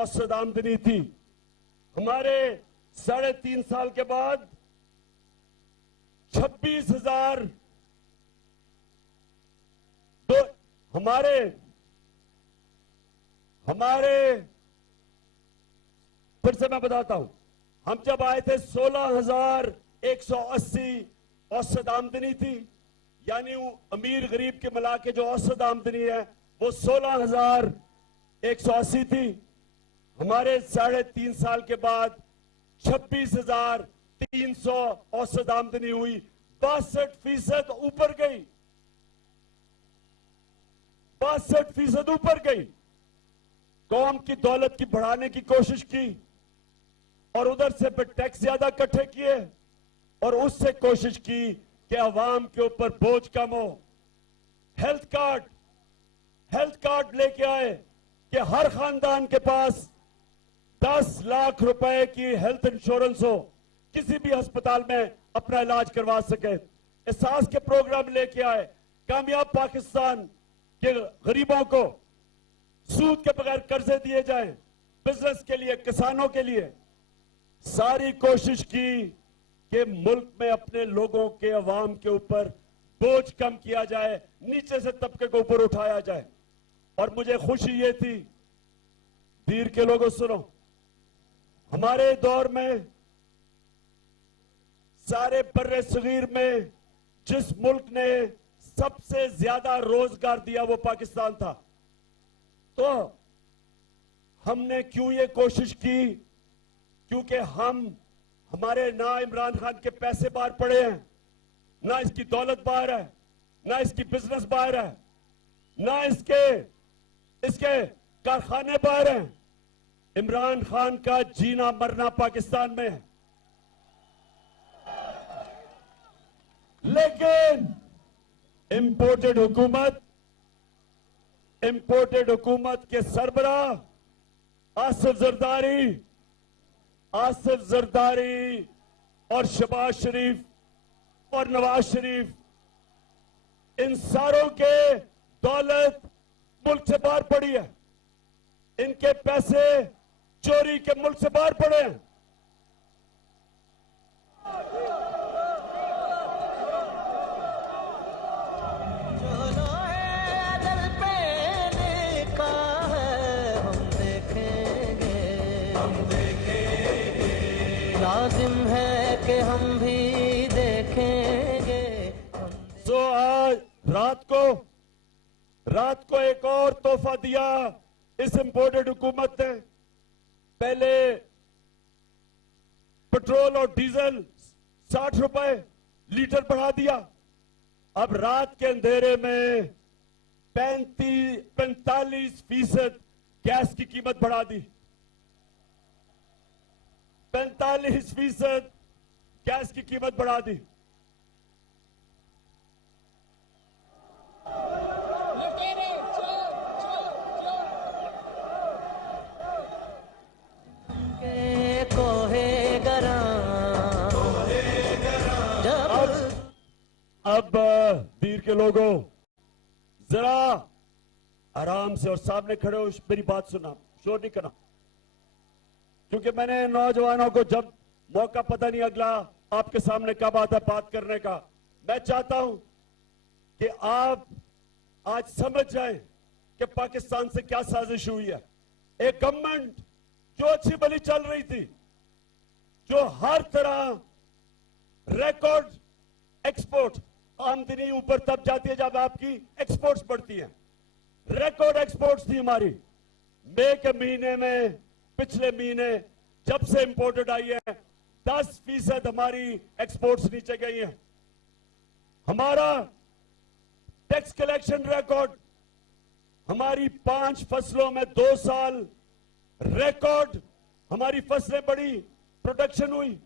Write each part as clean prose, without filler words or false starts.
औसत आमदनी थी। हमारे 3.5 साल के बाद 26,000 हमारे फिर से मैं बताता हूं, हम जब आए थे 16,180 औसत आमदनी थी, यानी अमीर गरीब के मिला के जो औसत आमदनी है वो 16,180 थी। हमारे 3.5 साल के बाद 26,300 औसत आमदनी हुई, 62% ऊपर गई, 62% ऊपर गई। कौम की दौलत की बढ़ाने की कोशिश की और उधर से फिर टैक्स ज्यादा इकट्ठे किए और उससे कोशिश की कि अवाम के ऊपर बोझ कम हो। हेल्थ कार्ड लेके आए कि हर खानदान के पास 10 लाख रुपए की हेल्थ इंश्योरेंस हो, किसी भी अस्पताल में अपना इलाज करवा सके। एहसास के प्रोग्राम लेके आए, कामयाब पाकिस्तान के गरीबों को सूद के बगैर कर्जे दिए जाएं, बिजनेस के लिए, किसानों के लिए। सारी कोशिश की कि मुल्क में अपने लोगों के, अवाम के ऊपर बोझ कम किया जाए, नीचे से तबके को ऊपर उठाया जाए। और मुझे खुशी ये थी, दीर के लोगों सुनो, हमारे दौर में सारे बर्रे सगीर में जिस मुल्क ने सबसे ज्यादा रोजगार दिया वो पाकिस्तान था। तो हमने क्यों ये कोशिश की? क्योंकि हमारे ना इमरान खान के पैसे बाहर पड़े हैं, ना इसकी दौलत बाहर है, ना इसकी बिजनेस बाहर है, ना इसके कारखाने बाहर हैं। इमरान खान का जीना मरना पाकिस्तान में है। लेकिन इंपोर्टेड हुकूमत के सरबराह आसिफ जरदारी और शहबाज शरीफ और नवाज शरीफ, इन सारों के दौलत मुल्क से बाहर पड़ी है, इनके पैसे चोरी के मुल्क से बाहर पड़े हैं। लाजिम है कि हम भी देखेंगे। तो आज रात को एक और तोहफा दिया इस इंपोर्टेड हुकूमत ने। पहले पेट्रोल और डीजल 60 रुपए लीटर बढ़ा दिया, अब रात के अंधेरे में 45% गैस की कीमत बढ़ा दी। 45% गैस की कीमत बढ़ा दी। अब दीर के लोगों, जरा आराम से और सामने खड़े हो मेरी बात सुनना, शोर नहीं करना, क्योंकि मैंने नौजवानों को जब मौका पता नहीं अगला आपके सामने कब आता है बात करने का, मैं चाहता हूं कि आप आज समझ जाएं कि पाकिस्तान से क्या साजिश हुई है। एक गवर्नमेंट जो अच्छी भली चल रही थी, जो हर तरह रिकॉर्ड एक्सपोर्ट, आमदनी ऊपर तब जाती है जब आपकी एक्सपोर्ट्स बढ़ती हैं। रिकॉर्ड एक्सपोर्ट्स थी हमारी। मई के महीने में, पिछले महीने जब से इंपोर्टेड आई है, 10% हमारी एक्सपोर्ट्स नीचे गई हैं। हमारा टैक्स कलेक्शन रिकॉर्ड, हमारी 5 फसलों में 2 साल रिकॉर्ड हमारी फसलें बढ़ी, प्रोडक्शन हुई।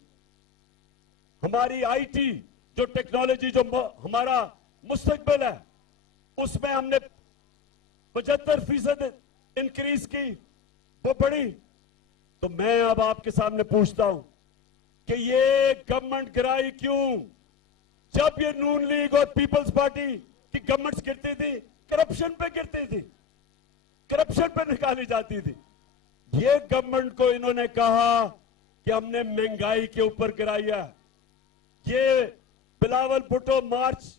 हमारी आईटी जो टेक्नोलॉजी, जो हमारा मुस्तकबिल है, उसमें हमने 75% इंक्रीज की, वो बढ़ी। तो मैं अब आपके सामने पूछता हूं कि ये गवर्नमेंट गिराई क्यों? जब ये नून लीग और पीपल्स पार्टी की गवर्नमेंट्स गिरती थी, करप्शन पे गिरती थी, करप्शन पे निकाली जाती थी। ये गवर्नमेंट को इन्होंने कहा कि हमने महंगाई के ऊपर गिराई है। ये बिलावल भुट्टो मार्च,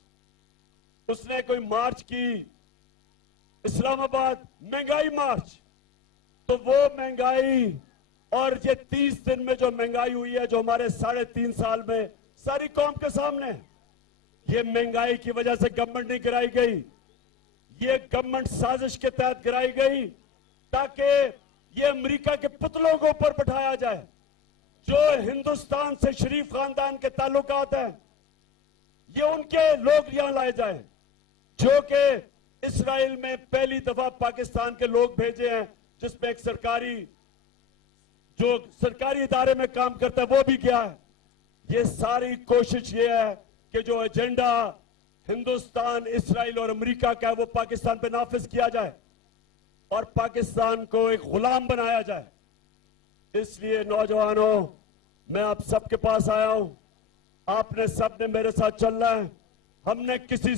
उसने कोई मार्च की इस्लामाबाद महंगाई मार्च, तो वो महंगाई और ये 30 दिन में जो महंगाई हुई है, जो हमारे 3.5 साल में सारी कौम के सामने, ये महंगाई की वजह से गवर्नमेंट नहीं गिराई गई, ये गवर्नमेंट साजिश के तहत गिराई गई ताकि ये अमेरिका के पुतलों को ऊपर बैठाया जाए। जो हिंदुस्तान से शरीफ खानदान के ताल्लुकात हैं, ये उनके लोग यहां लाए जाए, जो कि इस्राइल में पहली दफा पाकिस्तान के लोग भेजे हैं, जिसमें एक सरकारी इदारे में काम करता है वो भी गया है। ये सारी कोशिश ये है कि जो एजेंडा हिंदुस्तान, इस्राइल और अमेरिका का है वो पाकिस्तान पे नाफिज किया जाए और पाकिस्तान को एक गुलाम बनाया जाए। इसलिए नौजवानों, मैं आप सबके पास आया हूं, आपने सबने मेरे साथ चलना है। हमने किसी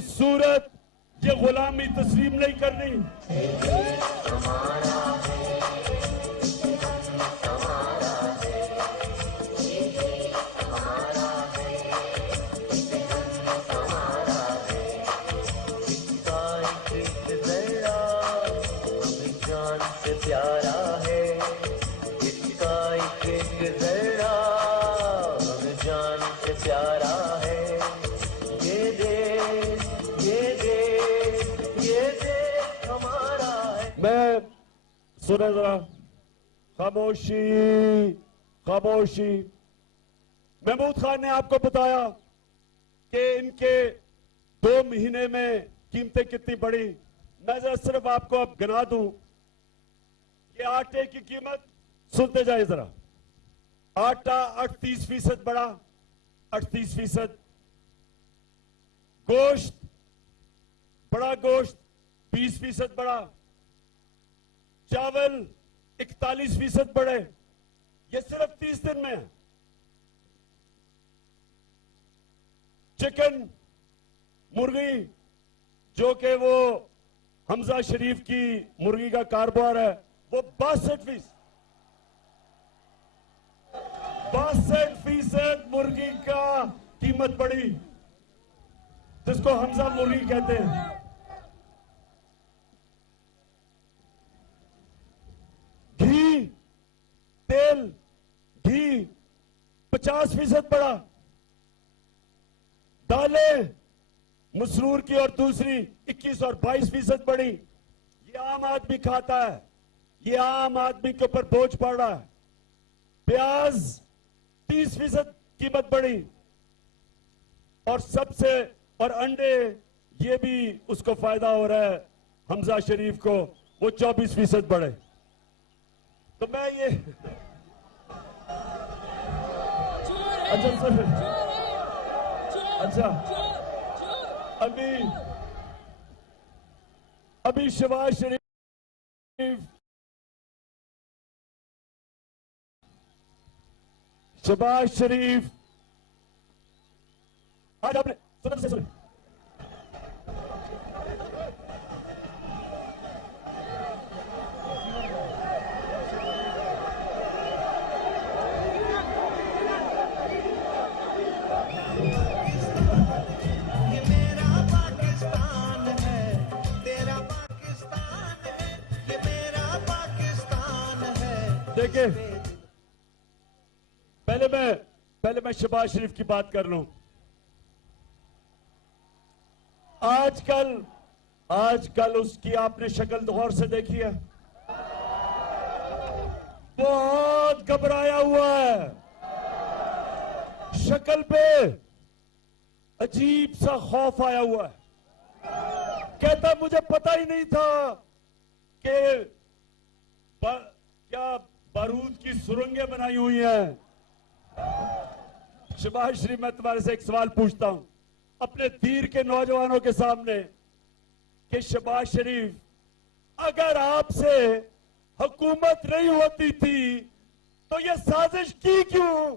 सूरत ये गुलामी तस्लीम नहीं करनी। प्यारा है इसका एक जरा, हमें जान से प्यारा है। ये देश हमारा है। मैं सुने जरा, खामोशी। महमूद खान ने आपको बताया कि इनके 2 महीने में कीमतें कितनी बढ़ी। मैं जरा सिर्फ आपको अब गिना दूं। ये आटे की कीमत सुनते जाए जरा। आटा 38% बढ़ा, 38%। गोश्त, बड़ा गोश्त 20% बढ़ा। चावल 41% बढ़े। ये सिर्फ 30 दिन में है। चिकन, मुर्गी, जो कि वो हमजा शरीफ की मुर्गी का कारोबार है, वो 62% मुर्गी का कीमत बढ़ी, जिसको हमजा मुर्गी कहते हैं। घी 50% बढ़ा। दालें, मसरूर की और दूसरी 21 और 22% बढ़ी। ये आम आदमी खाता है, ये आम आदमी के ऊपर बोझ पड़ रहा है। प्याज 30% कीमत बढ़ी और अंडे, ये भी उसको फायदा हो रहा है हमजा शरीफ को, वो 24% बढ़े। तो मैं ये अच्छा सर, अच्छा अभी शहबाज शरीफ आज आपने सुने देखिए, पहले मैं शहबाज शरीफ की बात कर लूं। आजकल उसकी आपने शक्ल गौर से देखी है, बहुत घबराया हुआ है। शक्ल पे अजीब सा खौफ आया हुआ है। कहता मुझे पता ही नहीं था कि क्या बारूद की सुरंगें बनाई हुई हैं। शहबाज शरीफ, मैं तुम्हारे से एक सवाल पूछता हूं अपने तीर के नौजवानों के सामने कि शहबाज शरीफ, अगर आपसे हुकूमत नहीं होती थी तो ये साजिश की क्यों?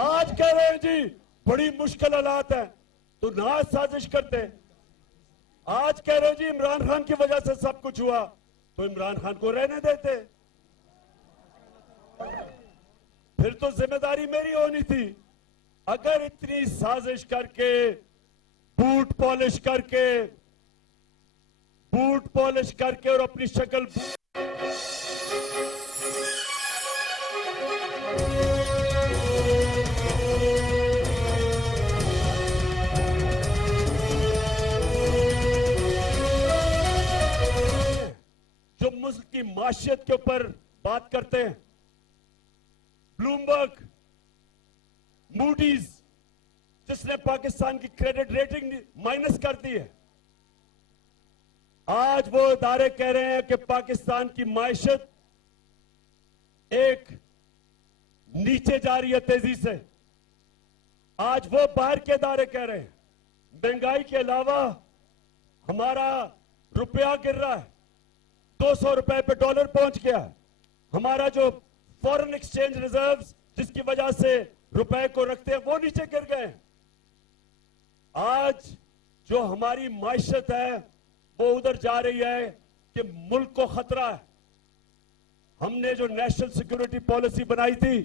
आज कह रहे हैं जी बड़ी मुश्किल हालात है, तो ना साजिश करते। आज कह रहे हो जी इमरान खान की वजह से सब कुछ हुआ, तो इमरान खान को रहने देते, फिर तो जिम्मेदारी मेरी होनी थी। अगर इतनी साजिश करके बूट पॉलिश करके और अपनी शक्ल जो मुल्क की माशियत के ऊपर बात करते हैं, ब्लूमबर्ग, मूडीज, जिसने पाकिस्तान की क्रेडिट रेटिंग माइनस कर दी है, आज वो इदारे कह रहे हैं कि पाकिस्तान की माइशत एक नीचे जा रही है तेजी से। आज वो बाहर के इदारे कह रहे हैं महंगाई के अलावा हमारा रुपया गिर रहा है, 200 रुपए पे डॉलर पहुंच गया है। हमारा जो फॉरेन एक्सचेंज रिजर्व्स जिसकी वजह से रुपए को रखते हैं वो नीचे गिर गए। आज जो हमारी माइशत है वो उधर जा रही है कि मुल्क को खतरा है। हमने जो नेशनल सिक्योरिटी पॉलिसी बनाई थी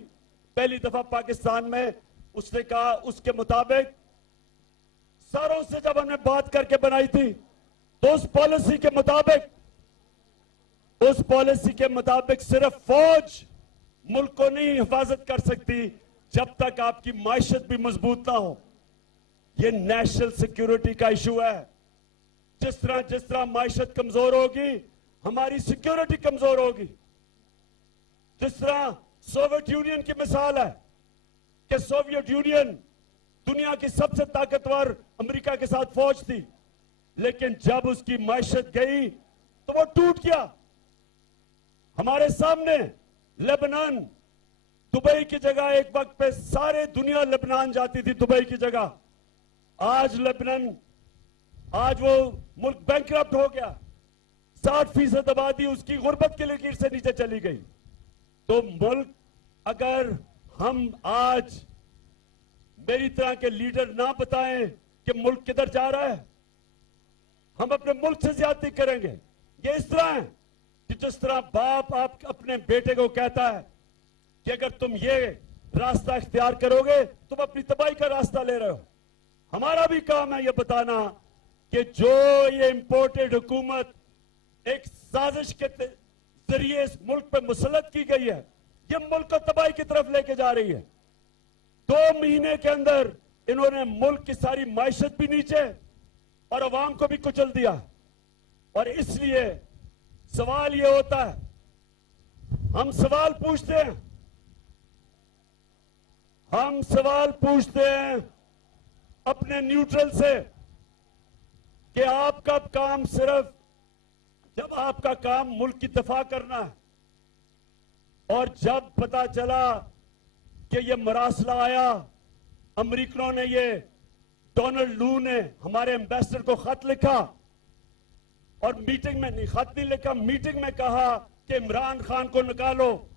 पहली दफा पाकिस्तान में, उसने कहा उसके मुताबिक सारों से जब हमने बात करके बनाई थी तो उस पॉलिसी के मुताबिक सिर्फ फौज मुल्क को नहीं हिफाजत कर सकती जब तक आपकी माइशत भी मजबूत ना हो। ये नेशनल सिक्योरिटी का इशू है। जिस तरह माइशत कमजोर होगी हमारी सिक्योरिटी कमजोर होगी। जिस तरह सोवियत यूनियन की मिसाल है कि सोवियत यूनियन दुनिया की सबसे ताकतवर अमेरिका के साथ फौज थी, लेकिन जब उसकी माइशत गई तो वो टूट गया। हमारे सामने लेबनान, दुबई की जगह एक वक्त पे सारे दुनिया लेबनान जाती थी दुबई की जगह। आज वो मुल्क बैंकरप्ट हो गया। 60% आबादी उसकी गुर्बत की लकीर से नीचे चली गई। तो मुल्क, अगर हम आज मेरी तरह के लीडर ना बताएं कि मुल्क किधर जा रहा है, हम अपने मुल्क से ज्यादती करेंगे। ये इस तरह है कि जिस तरह बाप आप अपने बेटे को कहता है कि अगर तुम ये रास्ता इख्तियार करोगे तुम अपनी तबाही का रास्ता ले रहे हो। हमारा भी काम है ये बताना कि जो ये इंपोर्टेड हुकूमत एक साजिश के जरिए इस मुल्क पर मुसल्लत की गई है, ये मुल्क को तबाही की तरफ लेके जा रही है। 2 महीने के अंदर इन्होंने मुल्क की सारी माइशत भी नीचे और अवाम को भी कुचल दिया। और इसलिए सवाल ये होता है, हम सवाल पूछते हैं अपने न्यूट्रल से कि आपका काम सिर्फ जब आपका काम मुल्क की दफा करना है, और जब पता चला कि ये मरासला आया, अमरीकनों ने ये डोनाल्ड लू ने हमारे एम्बेसडर को खत लिखा और मीटिंग में नहीं, खत नहीं लिखा, मीटिंग में कहा कि इमरान खान को निकालो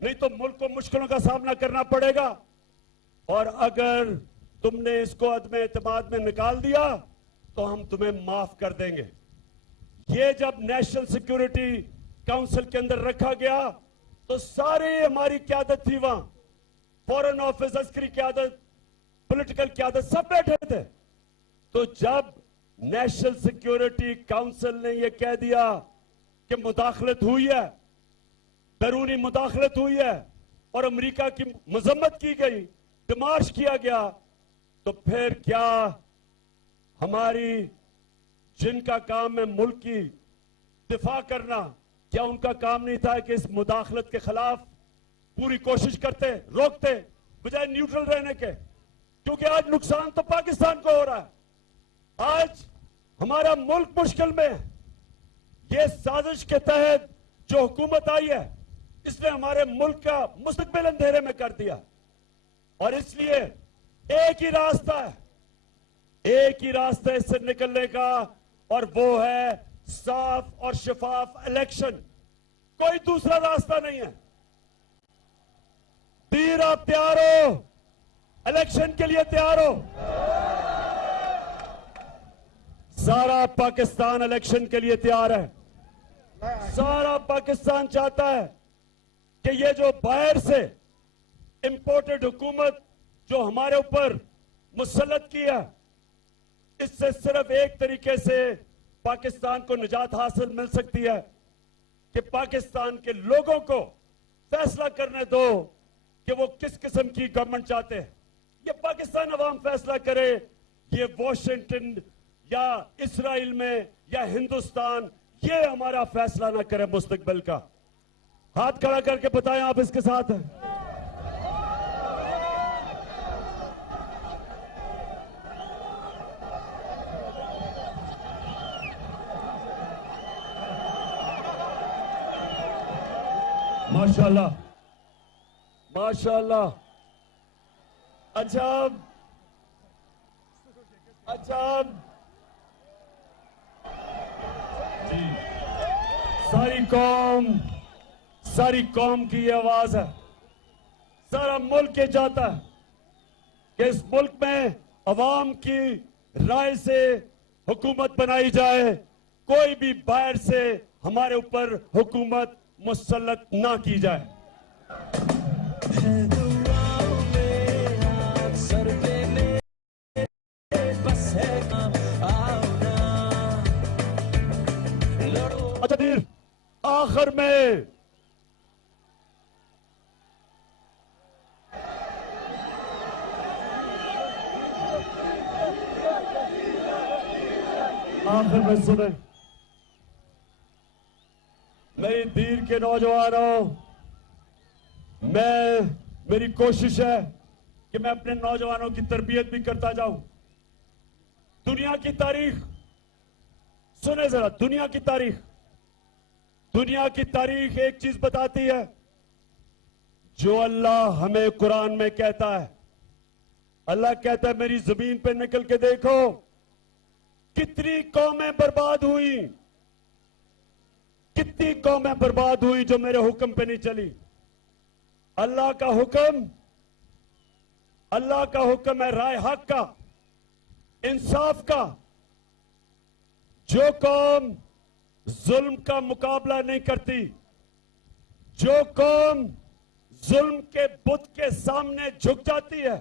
नहीं तो मुल्क को मुश्किलों का सामना करना पड़ेगा। और अगर तुमने इसको अदम एतमाद में निकाल दिया तो हम तुम्हें माफ कर देंगे। ये जब नेशनल सिक्योरिटी काउंसिल के अंदर रखा गया तो सारे हमारी क्यादत थी वहां, फॉरेन ऑफिस, अस्करी क्यादत, पॉलिटिकल क्यादत, सब बैठे थे। तो जब नेशनल सिक्योरिटी काउंसिल ने यह कह दिया कि मुदाखलत हुई है, बैरूनी मुदाखलत हुई है और अमेरिका की मजम्मत की गई, डिमार्श किया गया, तो फिर क्या हमारी जिनका काम है मुल्क की दिफा करना, क्या उनका काम नहीं था कि इस मुदाखलत के खिलाफ पूरी कोशिश करते, रोकते, बजाय न्यूट्रल रहने के? क्योंकि आज नुकसान तो पाकिस्तान को हो रहा है। आज हमारा मुल्क मुश्किल में है। ये साजिश के तहत जो हुकूमत आई है इसने हमारे मुल्क का मुस्तकबिल अंधेरे में कर दिया। और इसलिए एक ही रास्ता है इससे निकलने का, और वो है साफ और शफाफ इलेक्शन। कोई दूसरा रास्ता नहीं है। तीर, आप तैयार हो? इलेक्शन के लिए तैयार हो? सारा पाकिस्तान इलेक्शन के लिए तैयार है। सारा पाकिस्तान चाहता है कि ये जो बाहर से इंपोर्टेड हुकूमत जो हमारे ऊपर मुसल्लत की है, इससे सिर्फ एक तरीके से पाकिस्तान को निजात हासिल मिल सकती है कि पाकिस्तान के लोगों को फैसला करने दो कि वो किस किस्म की गवर्नमेंट चाहते हैं। ये पाकिस्तान अवाम फैसला करे, ये वॉशिंगटन या इसराइल में या हिंदुस्तान ये हमारा फैसला ना करे मुस्तकबिल का। हाथ खड़ा करके बताएं आप इसके साथ हैं। माशाल्लाह माशाल्लाह। अच्छा जी, सारी कौम की ये आवाज है। सारा मुल्क ये चाहता है कि इस मुल्क में अवाम की राय से हुकूमत बनाई जाए, कोई भी बाहर से हमारे ऊपर हुकूमत मुसल्लत ना की जाए। अच्छा फिर आखिर में सुने, मेरी दीर के नौजवानों, मेरी कोशिश है कि मैं अपने नौजवानों की तरबियत भी करता जाऊं। दुनिया की तारीख सुने जरा, दुनिया की तारीख एक चीज बताती है, जो अल्लाह हमें कुरान में कहता है। अल्लाह कहता है मेरी जमीन पे निकल के देखो कितनी कौमें बर्बाद हुई, कितनी कौमें बर्बाद हुई जो मेरे हुक्म पे नहीं चली। अल्लाह का हुक्म है राय हक का, इंसाफ का। जो कौम जुल्म का मुकाबला नहीं करती, जो कौम जुल्म के बुत के सामने झुक जाती है,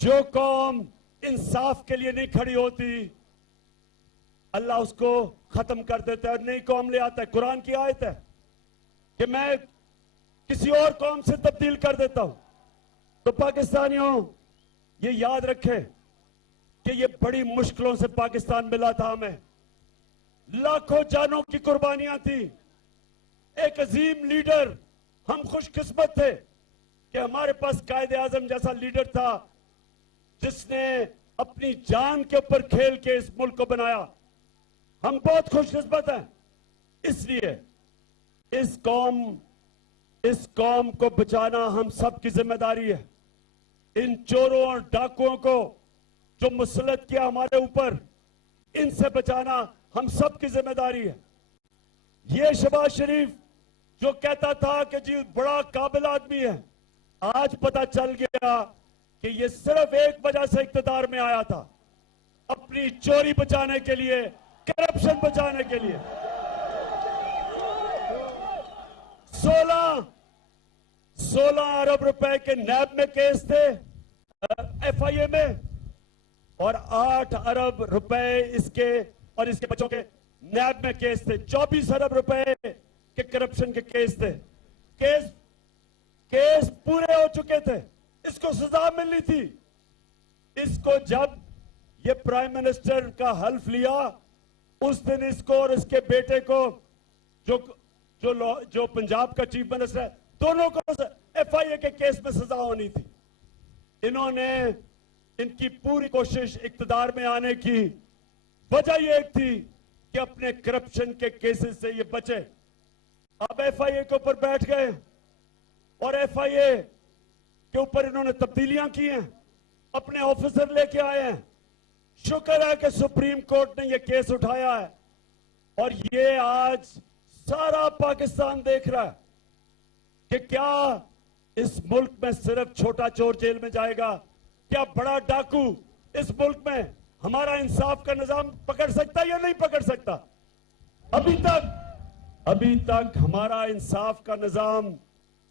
जो कौम इंसाफ के लिए नहीं खड़ी होती, अल्लाह उसको खत्म कर देता है और नई कौम ले आता है। कुरान की आयत है कि मैं किसी और कौम से तब्दील कर देता हूं। तो पाकिस्तानियों ये याद रखें कि ये बड़ी मुश्किलों से पाकिस्तान मिला था हमें, लाखों जानों की कुर्बानियां थी। एक अजीम लीडर, हम खुशकिस्मत थे कि हमारे पास कायदे आजम जैसा लीडर था जिसने अपनी जान के ऊपर खेल के इस मुल्क को बनाया। हम बहुत खुशकिस्मत हैं। इसलिए इस कौम को बचाना हम सब की जिम्मेदारी है। इन चोरों और डाकुओं को जो मुसल्लत किया हमारे ऊपर, इनसे बचाना हम सब की जिम्मेदारी है। ये शहबाज शरीफ जो कहता था कि जी बड़ा काबिल आदमी है, आज पता चल गया कि ये सिर्फ एक वजह से इख्तिदार में आया था, अपनी चोरी बचाने के लिए, करप्शन बचाने के लिए। 16 अरब रुपए के नैब में केस थे एफआईए में, और 8 अरब रुपए इसके और इसके बच्चों के नैब में केस थे। 24 अरब रुपए के करप्शन के केस थे। केस पूरे हो चुके थे, इसको सजा मिलनी थी। इसको जब ये प्राइम मिनिस्टर का हल्फ लिया, उस दिन इसको और इसके बेटे को जो पंजाब का चीफ मिनिस्टर है, दोनों को एफआईए के केस में सजा होनी थी। इन्होंने इनकी पूरी कोशिश इख्तिदार में आने की वजह यह थी कि अपने करप्शन के केसेस से ये बचे। अब एफआईए के ऊपर बैठ गए और एफआईए के ऊपर इन्होंने तब्दीलियां की हैं, अपने ऑफिसर लेके आए हैं। शुक्र है कि सुप्रीम कोर्ट ने यह केस उठाया है और ये आज सारा पाकिस्तान देख रहा है कि क्या इस मुल्क में सिर्फ छोटा चोर जेल में जाएगा, क्या बड़ा डाकू इस मुल्क में हमारा इंसाफ का निजाम पकड़ सकता है या नहीं पकड़ सकता? अभी तक हमारा इंसाफ का निजाम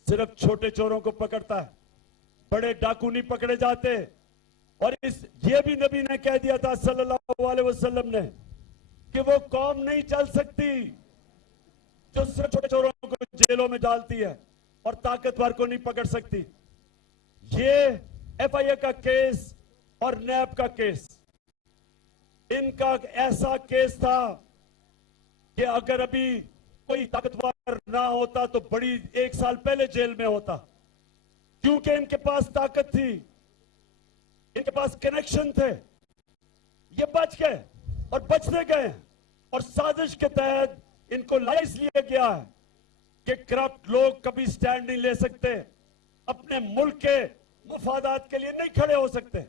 सिर्फ छोटे चोरों को पकड़ता है, बड़े डाकू नहीं पकड़े जाते। और ये भी नबी ने कह दिया था सल्लल्लाहु अलैहि वसल्लम ने कि वो कौम नहीं चल सकती जो सिर्फ छोटे चोरों को जेलों में डालती है और ताकतवर को नहीं पकड़ सकती। ये एफआईए का केस और नैब का केस, इनका ऐसा केस था कि अगर अभी कोई ताकतवर ना होता तो बड़ी 1 साल पहले जेल में होता, क्योंकि इनके पास ताकत थी, इनके पास कनेक्शन थे। ये बच गए और बचने गए, और साजिश के तहत इनको लाइस लिया गया है कि करप्ट लोग कभी स्टैंड नहीं ले सकते, अपने मुल्क के मुफादात के लिए नहीं खड़े हो सकते।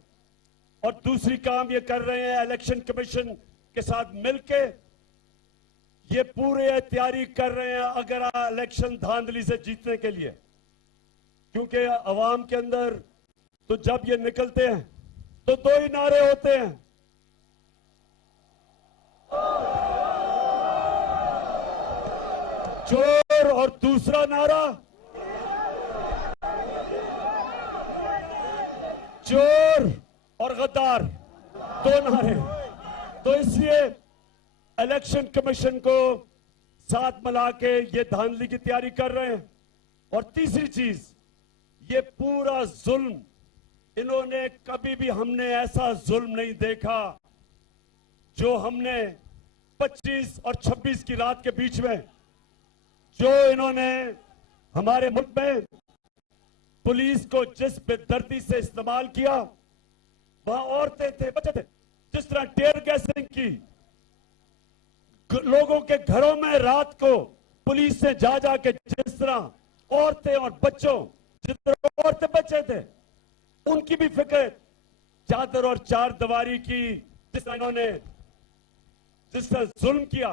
और दूसरी काम ये कर रहे हैं, इलेक्शन कमीशन के साथ मिलके ये पूरे तैयारी कर रहे हैं अगर इलेक्शन धांधली से जीतने के लिए, क्योंकि अवाम के अंदर तो जब ये निकलते हैं तो 2 ही नारे होते हैं, चोर और दूसरा नारा चोर और गद्दार, 2 नारे। तो इसलिए इलेक्शन कमीशन को साथ मिला के ये धांधली की तैयारी कर रहे हैं। और तीसरी चीज, ये पूरा जुल्म, इन्होंने कभी भी हमने ऐसा जुल्म नहीं देखा जो हमने 25 और 26 की रात के बीच में जो इन्होंने हमारे मुल्क में पुलिस को जिस बेदर्दी से इस्तेमाल किया। वहां औरतें थे, बच्चे थे, जिस तरह टेयर गैसिंग की, लोगों के घरों में रात को पुलिस से जा जाके जिस तरह औरतें और बच्चों, जिस तरह औरतें बच्चे थे उनकी भी फिक्र, चादर और चार दीवारी की, जिस तरह इन्होंने जिस तरह जुल्म किया,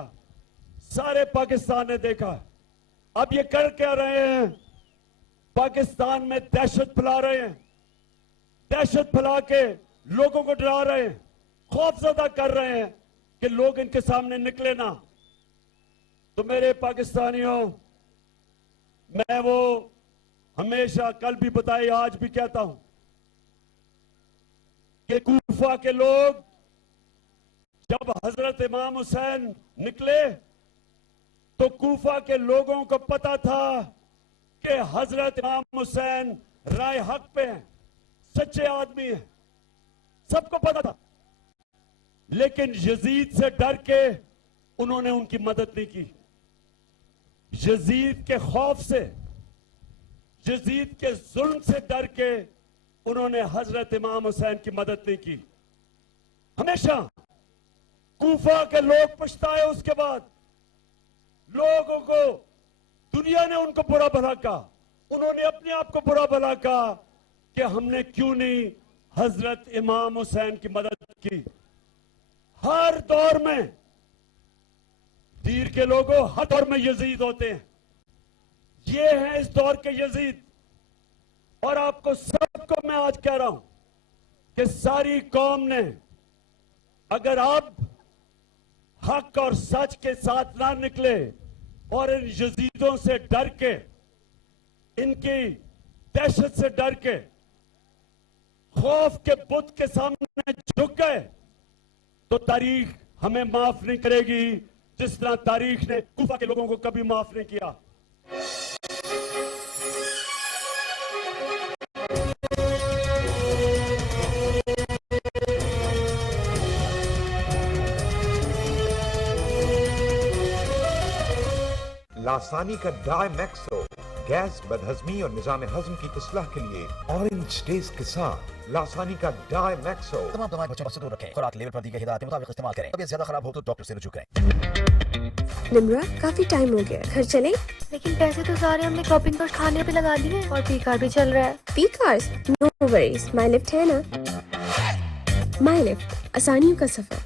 सारे पाकिस्तान ने देखा। अब ये कर क्या रहे हैं? पाकिस्तान में दहशत फैला रहे हैं, दहशत फैला के लोगों को डरा रहे हैं, खौफजदा कर रहे हैं कि लोग इनके सामने निकले ना। तो मेरे पाकिस्तानियों, मैं वो हमेशा कल भी बताई, आज भी कहता हूं कि कूफा के लोग जब हजरत इमाम हुसैन निकले तो कूफा के लोगों को पता था कि हजरत इमाम हुसैन राय हक पे हैं, सच्चे आदमी हैं, सबको पता था। लेकिन यजीद से डर के उन्होंने उनकी मदद नहीं की। यजीद के खौफ से, यजीद के जुल्म से डर के उन्होंने हजरत इमाम हुसैन की मदद नहीं की। हमेशा कूफा के लोग पछताए, उसके बाद लोगों को, दुनिया ने उनको बुरा भला कहा, उन्होंने अपने आप को बुरा भला कहा कि हमने क्यों नहीं हजरत इमाम हुसैन की मदद की। हर दौर में तीर के लोगों, हर दौर में यजीद होते हैं। ये हैं इस दौर के यजीद। और आपको सबको मैं आज कह रहा हूं कि सारी कौम ने अगर आप हक और सच के साथ ना निकले और इन यजीदों से डर के, इनकी दहशत से डर के, खौफ के बुत के सामने झुक गए, तो तारीख हमें माफ नहीं करेगी, जिस तरह तारीख ने कूफा के लोगों को कभी माफ नहीं किया। लासानी का डायमैक्सो गैस, बदहजमी और निजाम हजम की इस्लाह के लिए ऑरेंज डेज के साथ लासानी का डायमैक्सो। तमाम दवाएं बच्चों पर दूर रखें। खुराक लेवल पर दी गई हिदायत के मुताबिक इस्तेमाल करें। तबीयत ज्यादा खराब हो तो डॉक्टर से रुजू करें। निम्रा, काफी टाइम हो गया, घर चले? लेकिन पैसे तो सारे हमने शॉपिंग पर खाने पे लगा दिए और पी कार भी चल रहा है। P cars? नो वरीज, माई लिफ्ट है ना। माई लिफ्ट, आसानियों का सफर।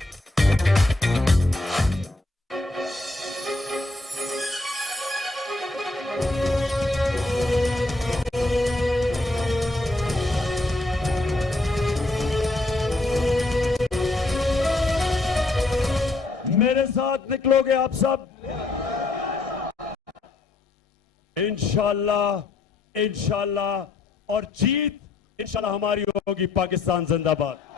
मेरे साथ निकलोगे आप सब? इंशाल्लाह, इंशाल्लाह, और जीत इंशाल्लाह हमारी होगी। पाकिस्तान जिंदाबाद।